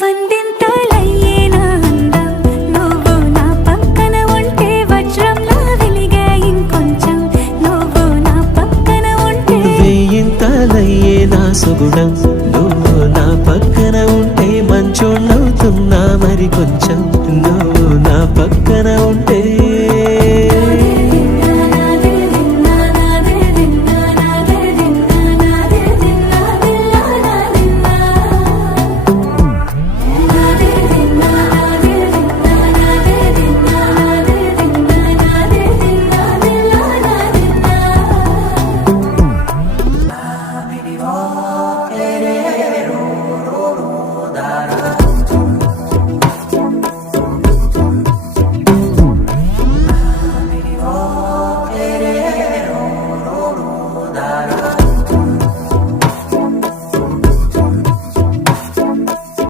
వందింతలయ్యేనా అందం నువ్వు నా పక్కన ఉంటే వజ్రంలా వెలిగే ఇంకొంచెం నువ్వు నా పక్కన ఉంటే వేయింతలయ్యేనా సుగుణం నువ్వు నా పక్కన ఉంటే మంచోళ్ళవుతున్నా మరి కొంచెం